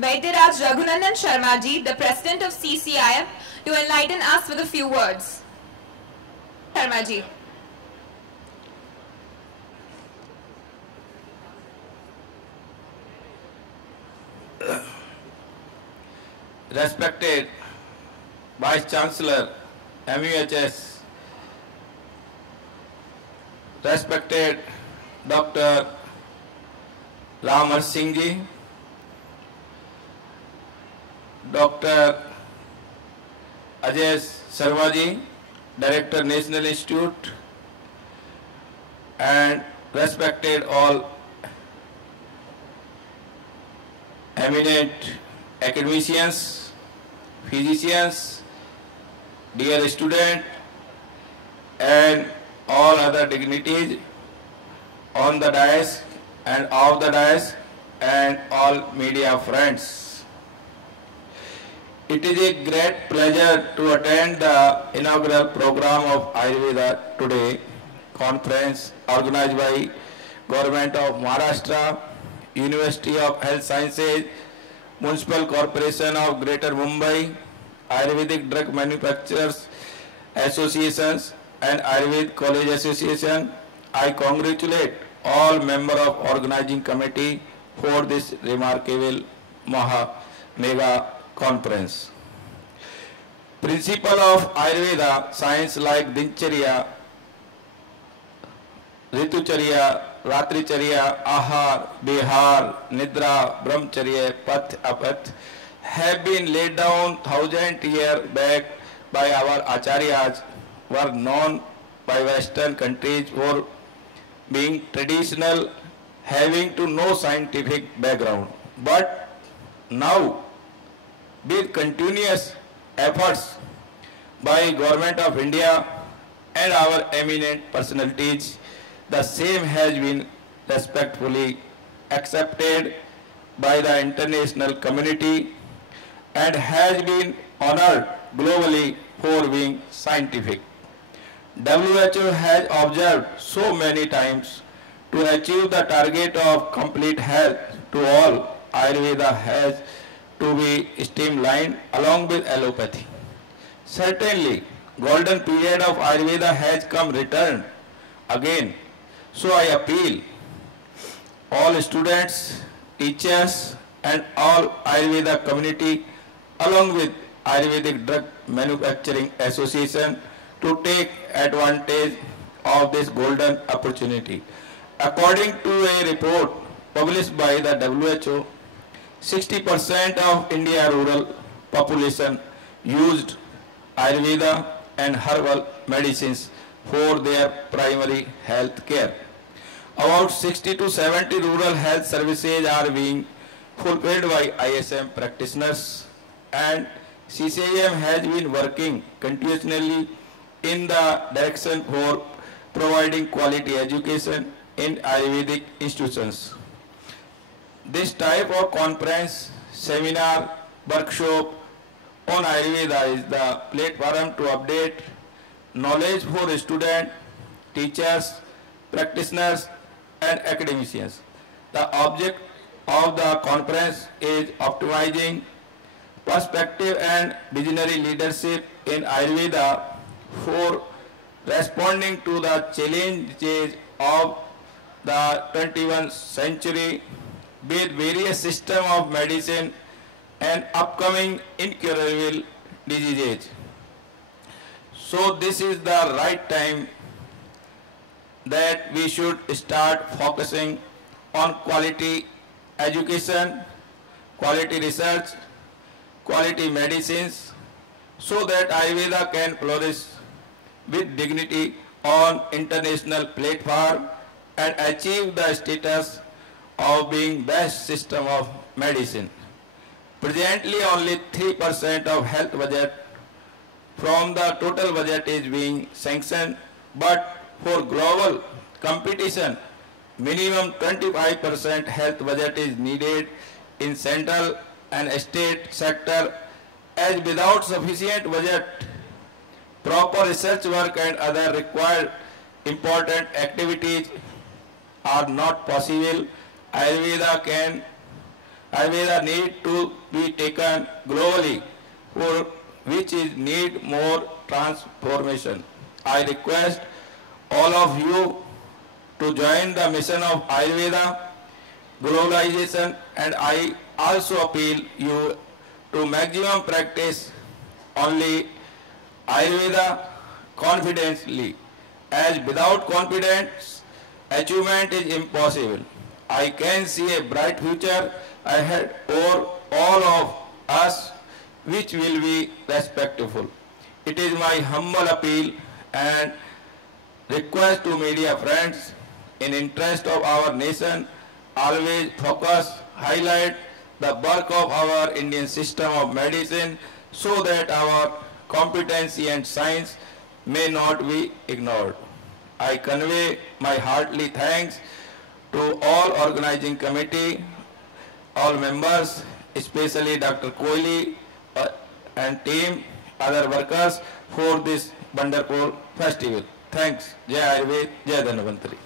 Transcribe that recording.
Vaidyanathan Raghunandan Sharma ji, the President of CCIM, to enlighten us with a few words. Sharma ji. Respected Vice Chancellor, MUHS, respected Dr. Ramar Singh ji, Dr. Ajay Sarma ji, Director National Institute, and respected all eminent academicians, physicians, dear students, and all other dignitaries on the dais and off the dais, and all media friends. It is a great pleasure to attend the inaugural program of Ayurveda Today conference organized by Government of Maharashtra, University of Health Sciences, Municipal Corporation of Greater Mumbai, Ayurvedic Drug Manufacturers Associations, and Ayurved College Association. I congratulate all members of organizing committee for this remarkable mega conference. Principle of Ayurveda science like Dincharya, Ritucharya, Ratricharya, Ahar, Bihar, Nidra, Brahmacharya, Path, Apath have been laid down 1,000 years back by our Acharyas, were known by Western countries for being traditional, having to no scientific background. But now, with continuous efforts by Government of India and our eminent personalities, the same has been respectfully accepted by the international community and has been honored globally for being scientific. WHO has observed so many times to achieve the target of complete health to all, Ayurveda has to be streamlined along with allopathy. Certainly, golden period of Ayurveda has come returned again. So I appeal all students, teachers, and all Ayurveda community along with Ayurvedic Drug Manufacturing Association to take advantage of this golden opportunity. According to a report published by the WHO, 60% of India rural population used Ayurveda and herbal medicines for their primary health care. About 60 to 70 rural health services are being fulfilled by ISM practitioners, and CCIM has been working continuously in the direction for providing quality education in Ayurvedic institutions. This type of conference, seminar, workshop on Ayurveda is the platform to update knowledge for students, teachers, practitioners, and academicians. The object of the conference is optimizing perspective and visionary leadership in Ayurveda for responding to the challenges of the 21st century with various systems of medicine and upcoming incurable diseases. So this is the right time that we should start focusing on quality education, quality research, quality medicines, so that Ayurveda can flourish with dignity on international platform and achieve the status of being best system of medicine. Presently, only 3% of health budget from the total budget is being sanctioned, but for global competition, minimum 25% health budget is needed in central and state sector, as without sufficient budget, proper research work and other required important activities are not possible. Ayurveda can Ayurveda need to be taken globally, for which is need more transformation. I request all of you to join the mission of Ayurveda globalization, and I also appeal you to maximum practice only Ayurveda confidently, as without confidence achievement is impossible. I can see a bright future ahead for all of us, which will be respectful. It is my humble appeal and request to media friends, in interest of our nation, always focus, highlight the work of our Indian system of medicine, so that our competency and science may not be ignored. I convey my heartily thanks to all organizing committee, all members, especially Dr. Kohli and team, other workers for this wonderful festival. Thanks. Jai Ayurved, Jai Dhanvantari.